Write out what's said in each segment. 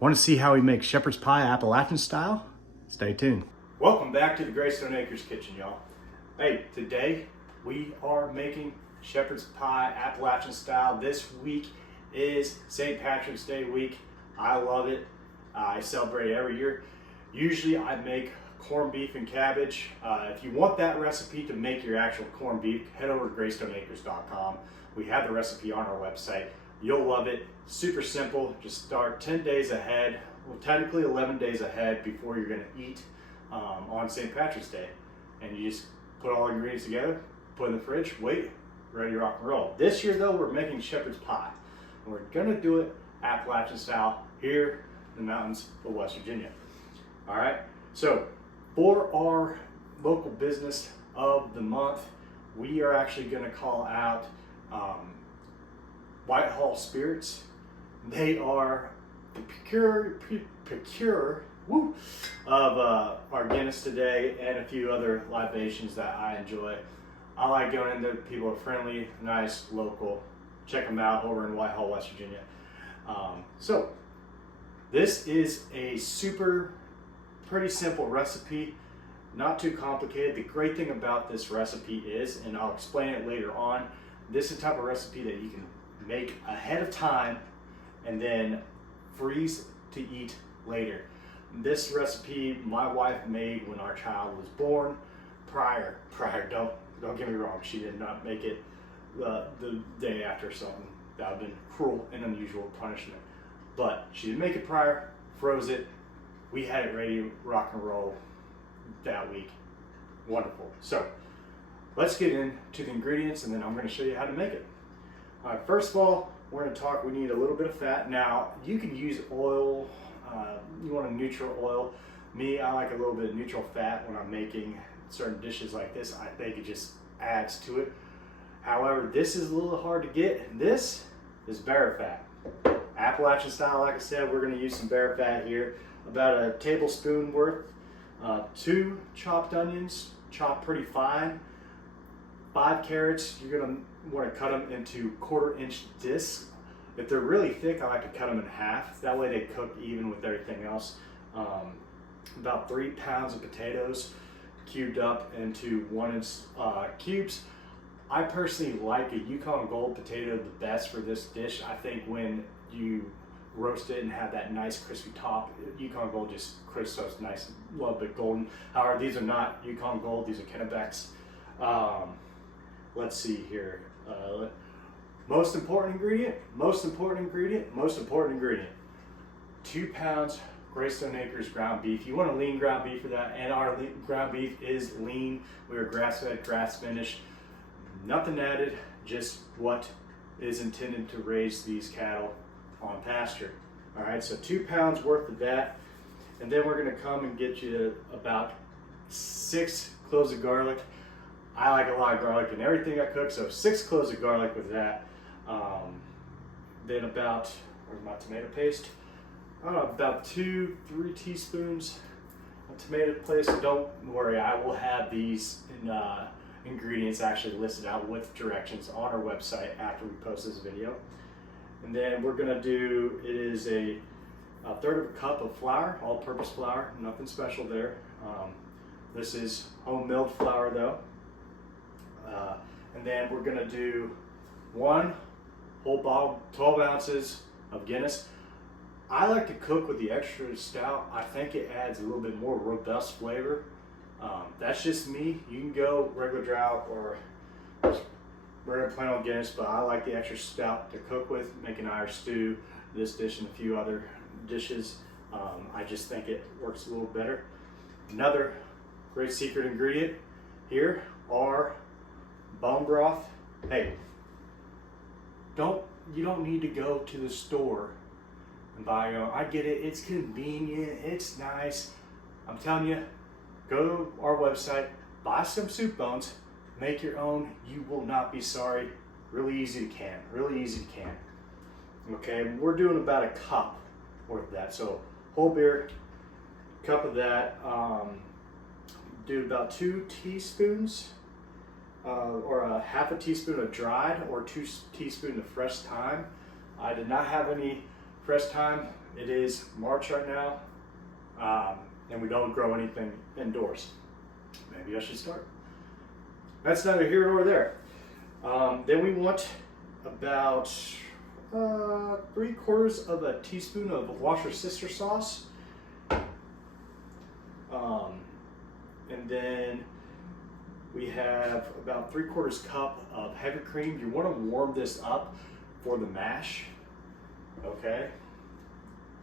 Want to see how we make shepherd's pie Appalachian style? Stay tuned. Welcome back to the Graystone Acres kitchen, y'all. Hey, today we are making shepherd's pie Appalachian style. This week is St. Patrick's Day week. I love it. I celebrate it every year. Usually I make corned beef and cabbage. If you want that recipe to make your actual corned beef, head over to graystoneacres.com. We have the recipe on our website. You'll love it. Super simple. Just start 10 days ahead, well, technically 11 days ahead before you're going to eat on St. Patrick's Day. And you just put all the ingredients together, put in the fridge, wait, ready to rock and roll. This year though, we're making shepherd's pie. And we're going to do it Appalachian style here in the mountains of West Virginia. All right, so for our local business of the month, we are actually going to call out Whitehall Spirits. They are the procure of our Guinness today and a few other libations that I enjoy. I like going into people are friendly, nice, local. Check them out over in Whitehall, West Virginia. So this is a pretty simple recipe, not too complicated. The great thing about this recipe is, and I'll explain it later on, this is the type of recipe that you can make ahead of time and then freeze to eat later. This recipe my wife made when our child was born. Prior, don't get me wrong, she did not make it the day after something. That would have been cruel and unusual punishment. But she did make it prior, froze it. We had it ready, rock and roll that week. Wonderful. So let's get into the ingredients and then I'm going to show you how to make it. All right, first of all, we're going to talk, we need a little bit of fat. Now, you can use oil, you want a neutral oil. Me, I like a little bit of neutral fat when I'm making certain dishes like this. I think it just adds to it. However, this is a little hard to get. This is bear fat. Appalachian style, like I said, we're going to use some bear fat here. About a tablespoon worth. 2 chopped onions, chopped pretty fine. 5 carrots, you're going to want to cut them into 1/4 inch discs. If they're really thick, I like to cut them in half. That way they cook even with everything else. About 3 pounds of potatoes cubed up into 1-inch cubes. I personally like a Yukon Gold potato the best for this dish. I think when you roast it and have that nice crispy top, Yukon Gold just crisps, so it's nice, a little bit golden. However, these are not Yukon Gold, these are Kennebecks. Let's see here. Most important ingredient. 2 pounds Graystone Acres ground beef. You want a lean ground beef for that, and our ground beef is lean. We are grass-fed, grass-finished. Nothing added, just what is intended to raise these cattle on pasture. All right, so 2 pounds worth of that. And then we're gonna come and get you about 6 cloves of garlic. I like a lot of garlic in everything I cook, so 6 cloves of garlic with that. Then about, where's my tomato paste? About 2-3 teaspoons of tomato paste. Don't worry, I will have these ingredients actually listed out with directions on our website after we post this video. And then we're gonna do, it is a 1/3 of a cup of flour, all-purpose flour, nothing special there. This is home milled flour though. And then we're gonna do 1 whole bottle, 12 ounces of Guinness. I like to cook with the extra stout. I think it adds a little bit more robust flavor. That's just me. You can go regular drought or regular plain old Guinness, but I like the extra stout to cook with, make an Irish stew, this dish and a few other dishes. I just think it works a little better. Another great secret ingredient here are bone broth. Hey, you don't need to go to the store and buy your own. I get it, it's convenient, it's nice. I'm telling you, go to our website, buy some soup bones, make your own. You will not be sorry. Really easy to can, Okay, we're doing about a cup worth of that. So whole beer, cup of that. Do about 2 teaspoons or a 1/2 teaspoon of dried or 2 teaspoons of fresh thyme. I did not have any fresh thyme. It is March right now, and we don't grow anything indoors. Maybe I should start. That's neither here nor there. Then we want about 3/4 of a teaspoon of Worcestershire sauce. And then we have about 3/4 cup of heavy cream. You want to warm this up for the mash, okay?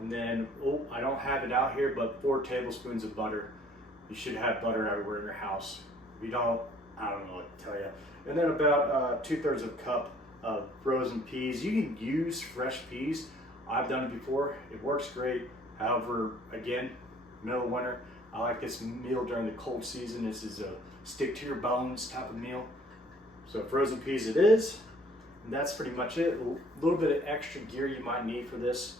And then, oh, I don't have it out here, but 4 tablespoons of butter. You should have butter everywhere in your house. If you don't, I don't know what to tell you. And then about 2/3 of a cup of frozen peas. You can use fresh peas. I've done it before. It works great. However, again, middle of winter, I like this meal during the cold season. This is a stick to your bones type of meal. So frozen peas it is. And that's pretty much it. A little bit of extra gear you might need for this.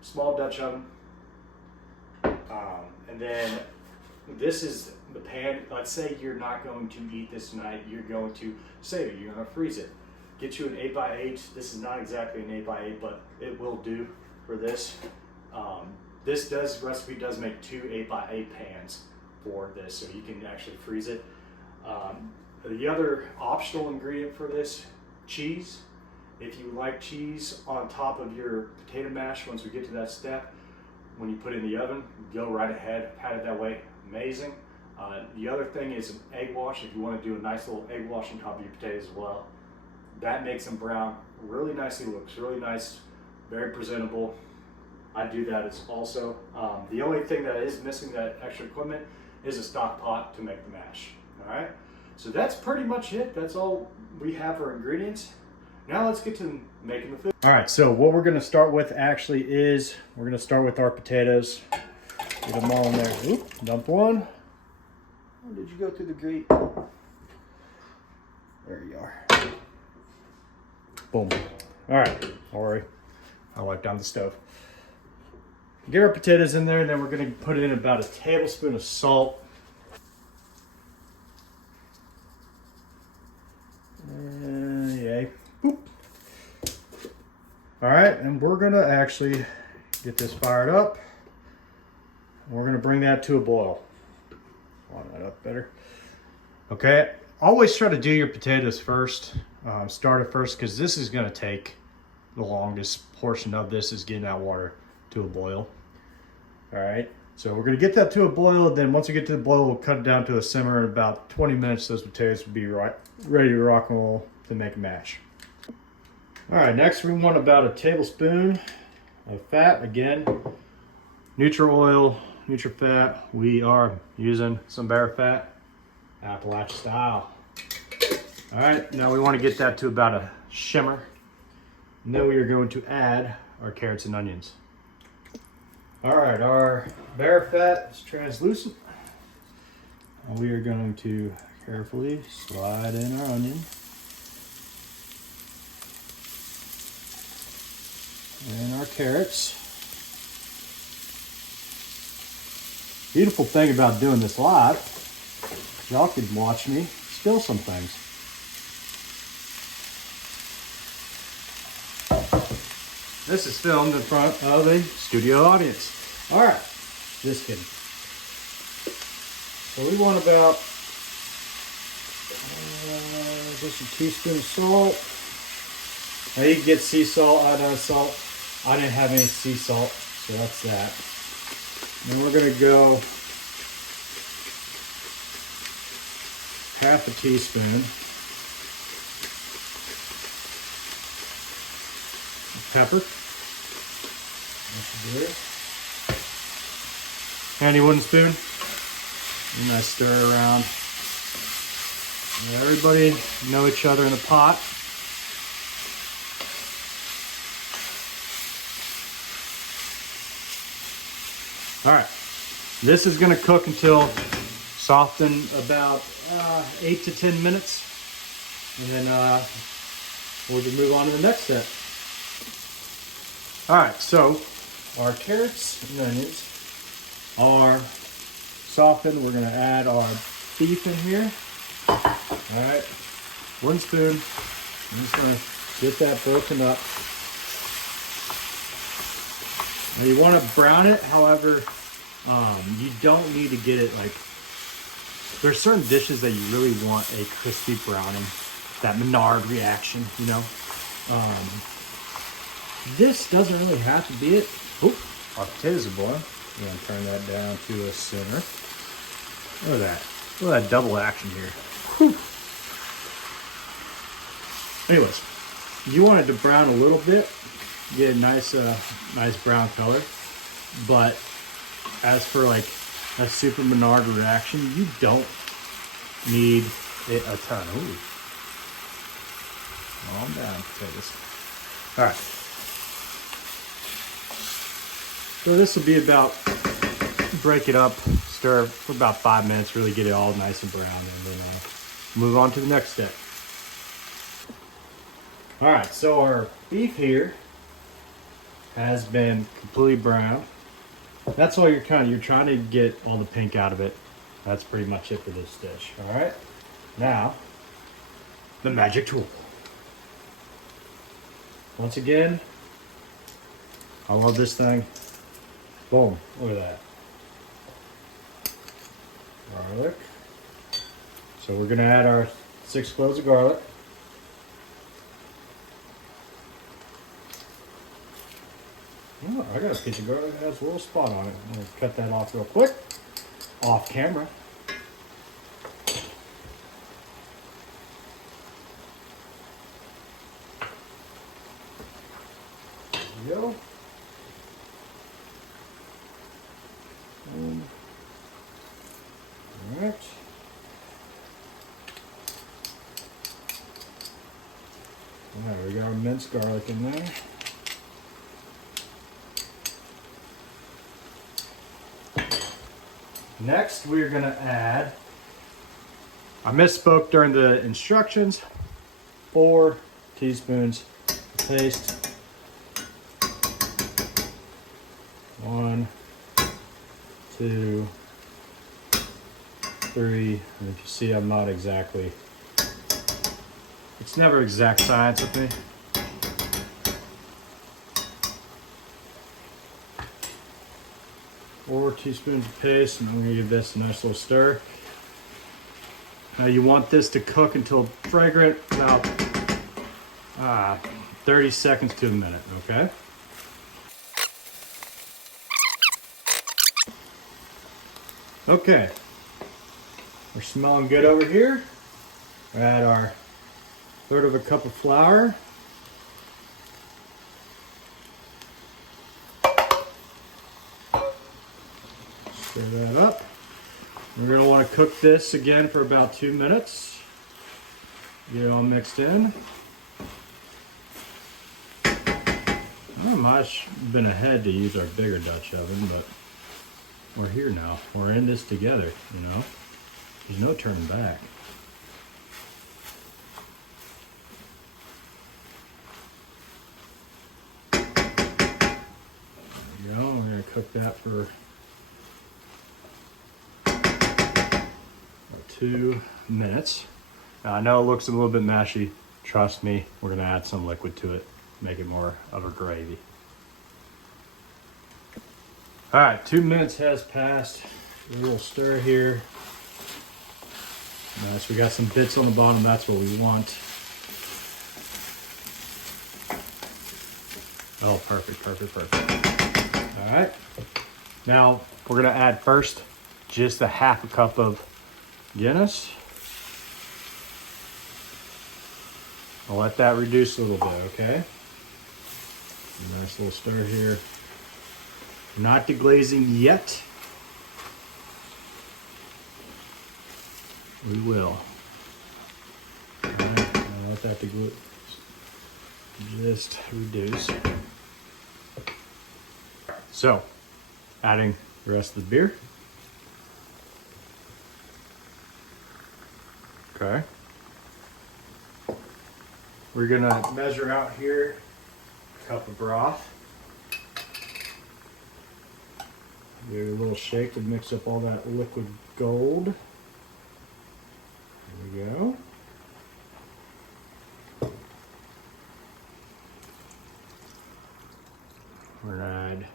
Small Dutch oven. And then this is the pan. Let's say you're not going to eat this tonight. You're going to save it. You're going to freeze it. Get you an 8x8. This is not exactly an 8x8, but it will do for this. This recipe does make 2 8x8 pans for this, so you can actually freeze it. The other optional ingredient for this, cheese. If you like cheese on top of your potato mash, once we get to that step, when you put it in the oven, go right ahead, had it that way, amazing. The other thing is an egg wash. If you want to do a nice little egg wash on top of your potatoes as well, that makes them brown really nicely, looks really nice, very presentable. I do that as also. The only thing that is missing, that extra equipment, is a stock pot to make the mash. All right, so that's pretty much it. That's all we have for ingredients. Now let's get to making the food. All right, so what we're gonna start with actually is, we're gonna start with our potatoes. Get them all in there. Oop, dump one. Oh, did you go through the grate? There you are. Boom. All right, don't worry. I'll wipe down the stove. Get our potatoes in there, and then we're gonna put in about a tablespoon of salt. Yay. Boop. All right, and we're gonna actually get this fired up. We're gonna bring that to a boil. Line that up better. Okay, always try to do your potatoes first. Start it first, because this is gonna take the longest portion of this, is getting that water to a boil. All right, so we're gonna get that to a boil, and then once we get to the boil, we'll cut it down to a simmer. In about 20 minutes, those potatoes will be ready to rock and roll to make a mash. All right, next we want about a tablespoon of fat. Again, neutral oil, neutral fat. We are using some bear fat, Appalachian style. All right, now we want to get that to about a shimmer. And then we are going to add our carrots and onions. All right, our bear fat is translucent. And we are going to carefully slide in our onion. And our carrots. Beautiful thing about doing this live, y'all can watch me spill some things. This is filmed in front of a studio audience. All right, just kidding. So we want about just a teaspoon of salt. Now you can get sea salt, iodine salt. I didn't have any sea salt, so that's that. And we're gonna go half a teaspoon of pepper. Handy wooden spoon. And I stir it around. Let everybody know each other in the pot. All right, this is gonna cook until soften about 8 to 10 minutes. And then we'll just move on to the next step. All right, so our carrots and onions are softened. We're gonna add our beef in here. All right, 1 spoon. I'm just gonna get that broken up. Now you want to brown it, however, you don't need to get it like, there's certain dishes that you really want a crispy browning, that Menard reaction, you know. This doesn't really have to be it. Oop, our potatoes are boiling. I'm gonna turn that down to a simmer. Look at that. Look at that double action here. Whew. Anyways, you want it to brown a little bit, get a nice brown color. But as for like a super Menard reaction, you don't need it a ton. Ooh. Calm down, potatoes. All right. So this will be about, break it up, stir for about 5 minutes, really get it all nice and brown, and then move on to the next step. All right, so our beef here has been completely brown. That's all you're trying to get all the pink out of it. That's pretty much it for this dish. All right, now the magic tool. Once again, I love this thing. Boom, look at that. Garlic. So we're gonna add our 6 cloves of garlic. Oh, I got a piece of garlic that has a little spot on it. I'm gonna cut that off real quick, off camera. There we go. All right. All right, we got our minced garlic in there. Next, we're gonna add, I misspoke during the instructions, 4 teaspoons of paste. 1, 2, 3, and if you see, I'm not exactly, it's never exact science with me. Four teaspoons of paste, and I'm going to give this a nice little stir. Now you want this to cook until fragrant, about 30 seconds to a minute, okay? Okay, we're smelling good over here. We add our 1/3 cup of flour. Stir that up. We're going to want to cook this again for about 2 minutes. Get it all mixed in. I might have been ahead to use our bigger Dutch oven, but we're here now. We're in this together, you know. There's no turning back. There we go. We're going to cook that for 2 minutes. Now I know it looks a little bit mashy. Trust me, we're going to add some liquid to it, make it more of a gravy. All right, 2 minutes has passed. A little stir here. Nice, we got some bits on the bottom. That's what we want. Oh, perfect, perfect, perfect. All right. Now we're gonna add first just a 1/2 cup of Guinness. I'll let that reduce a little bit, okay? Nice little stir here. Not deglazing yet. We will. All right, I'll let that just reduce. So, adding the rest of the beer. Okay. We're gonna measure out here a cup of broth. Give it a little shake to mix up all that liquid gold. There we go. We're gonna add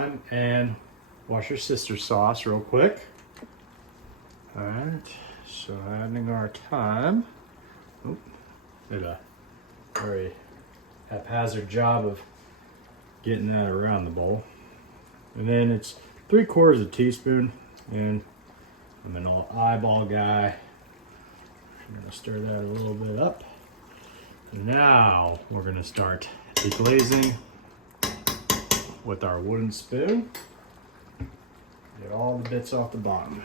thyme and Worcestershire sauce real quick. All right, so adding our thyme. Oop, did a very haphazard job of getting that around the bowl. And then it's 3/4 teaspoon, and I'm an eyeball guy. I'm gonna stir that a little bit up. Now we're gonna start deglazing with our wooden spoon. Get all the bits off the bottom.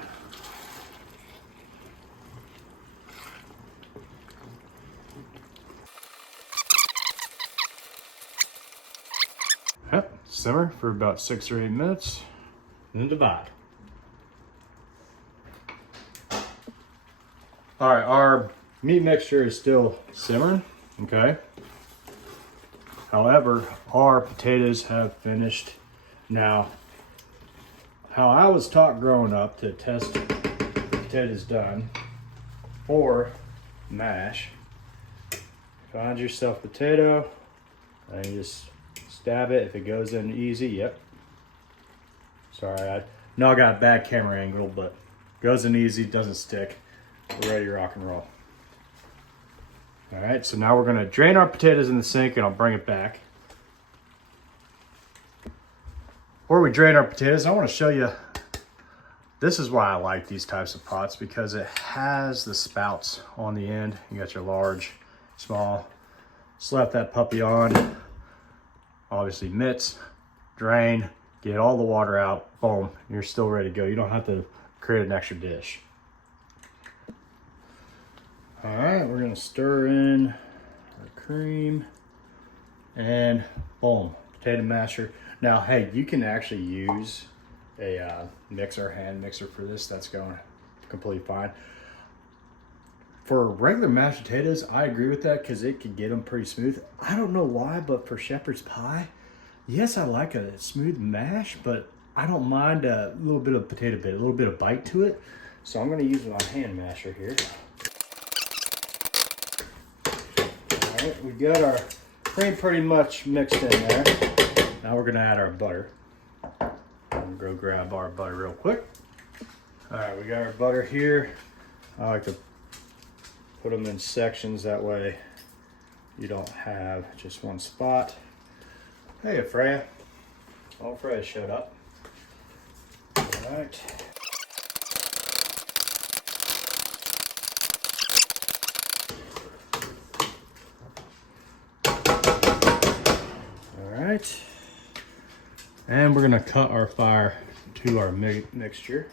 Yep, simmer for about 6 or 8 minutes, and then divide. All right, our meat mixture is still simmering, okay? However, our potatoes have finished. Now, how I was taught growing up to test potatoes done or mash, find yourself potato and you just stab it. If it goes in easy, yep. Sorry, I know I got a bad camera angle, but goes in easy, doesn't stick. We're ready to rock and roll. All right, so now we're gonna drain our potatoes in the sink and I'll bring it back. Before we drain our potatoes, I wanna show you, this is why I like these types of pots, because it has the spouts on the end. You got your large, small, slap that puppy on, obviously mitts, drain, get all the water out, boom, you're still ready to go. You don't have to create an extra dish. All right, we're gonna stir in our cream and boom, potato masher. Now, hey, you can actually use a hand mixer for this. That's going completely fine. For regular mashed potatoes, I agree with that because it could get them pretty smooth. I don't know why, but for shepherd's pie, yes, I like a smooth mash, but I don't mind a little bit of potato bit, a little bit of bite to it. So I'm gonna use my hand masher here. All right, we got our cream pretty much mixed in there. Now we're gonna add our butter. I'm gonna go grab our butter real quick. All right, we got our butter here. I like to put them in sections, that way you don't have just one spot. Hey, Freya. Oh, Freya showed up. All right. All right. And we're gonna cut our fire to our mixture.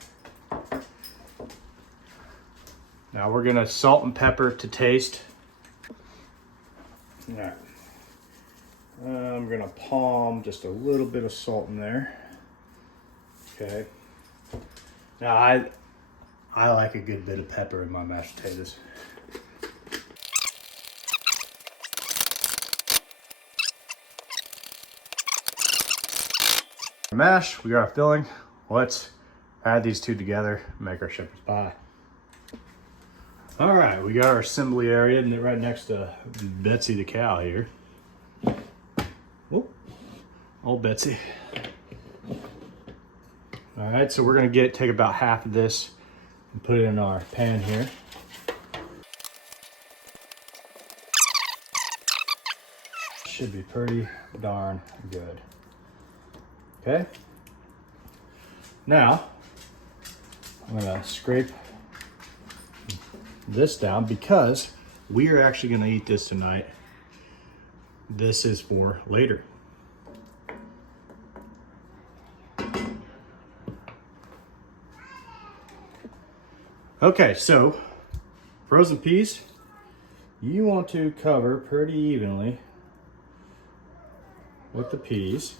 Now we're gonna salt and pepper to taste. All right. I'm gonna palm just a little bit of salt in there. Okay. Now I like a good bit of pepper in my mashed potatoes. Mash, we got our filling. Let's add these two together and make our shepherd's pie. All right, we got our assembly area right next to Betsy the cow here. Whoop, old Betsy. All right, so we're gonna take about half of this and put it in our pan here. Should be pretty darn good. Okay. Now, I'm gonna scrape this down because we are actually gonna eat this tonight. This is for later. Okay, so frozen peas, you want to cover pretty evenly with the peas.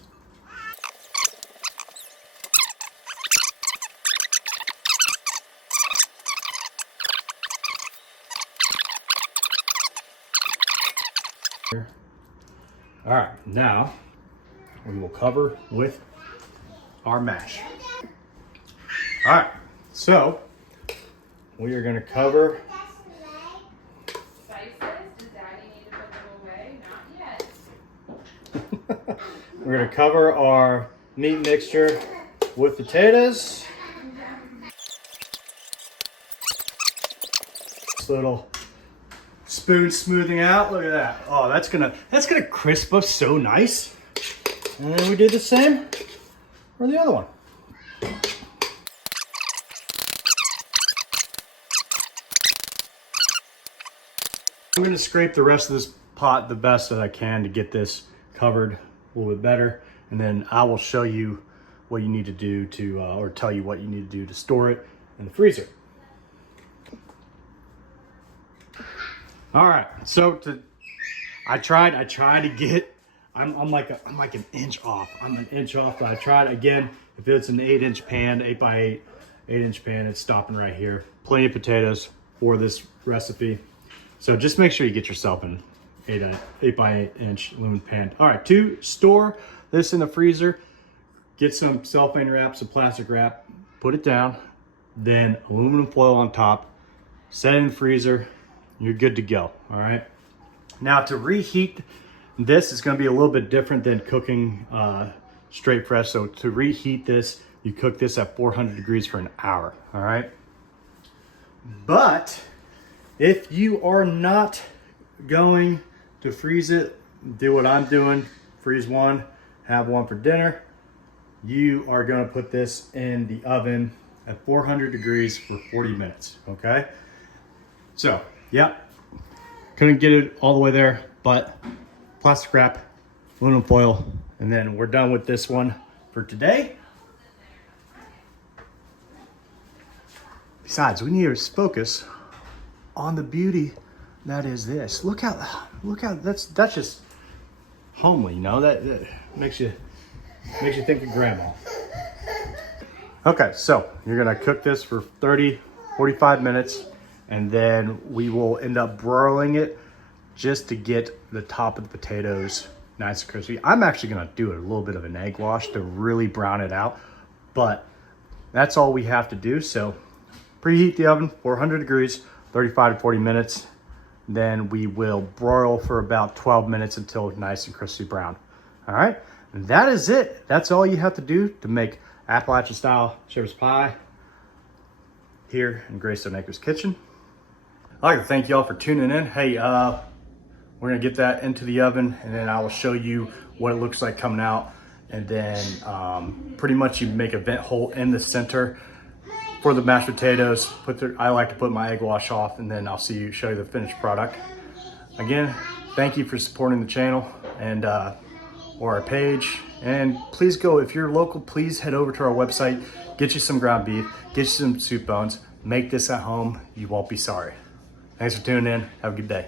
All right, now we will cover with our mash. All right, so we are going to cover. Spices? Does Daddy need to put them away? Not yet. We're going to cover our meat mixture with potatoes. This little spoon smoothing out. Look at that. Oh, that's gonna crisp up so nice. And then we do the same for the other one. I'm gonna scrape the rest of this pot the best that I can to get this covered a little bit better. And then I will show you what you need to do to, or tell you what you need to do to store it in the freezer. All right, so I tried to get, I'm like an inch off. I'm an inch off, but I tried again. If it's an 8-inch pan, 8x8 pan, it's stopping right here. Plenty of potatoes for this recipe. So just make sure you get yourself an 8x8 aluminum pan. All right, to store this in the freezer, get some cellophane wrap, some plastic wrap, put it down, then aluminum foil on top, set it in the freezer, you're good to go, all right? Now to reheat this is gonna be a little bit different than cooking straight fresh. So to reheat this, you cook this at 400 degrees for an hour, all right? But if you are not going to freeze it, do what I'm doing, freeze one, have one for dinner. You are gonna put this in the oven at 400 degrees for 40 minutes, okay? So, yeah, couldn't get it all the way there, but plastic wrap, aluminum foil, and then we're done with this one for today. Besides, we need to focus on the beauty that is this. Look how that's just homely, you know, that makes you think of grandma. Okay, so you're gonna cook this for 45 minutes, and then we will end up broiling it just to get the top of the potatoes nice and crispy. I'm actually gonna do a little bit of an egg wash to really brown it out, but that's all we have to do. So preheat the oven, 400 degrees, 35 to 40 minutes. Then we will broil for about 12 minutes until nice and crispy brown. All right, and that is it. That's all you have to do to make Appalachian style shepherd's pie here in Graystone Acres kitchen. I'd like to thank y'all for tuning in. Hey, we're gonna get that into the oven, and then I will show you what it looks like coming out. And then pretty much you make a vent hole in the center for the mashed potatoes. I like to put my egg wash off, and then I'll show you the finished product. Again, thank you for supporting the channel and or our page. And please go, if you're local, please head over to our website, get you some ground beef, get you some soup bones, make this at home. You won't be sorry. Thanks for tuning in. Have a good day.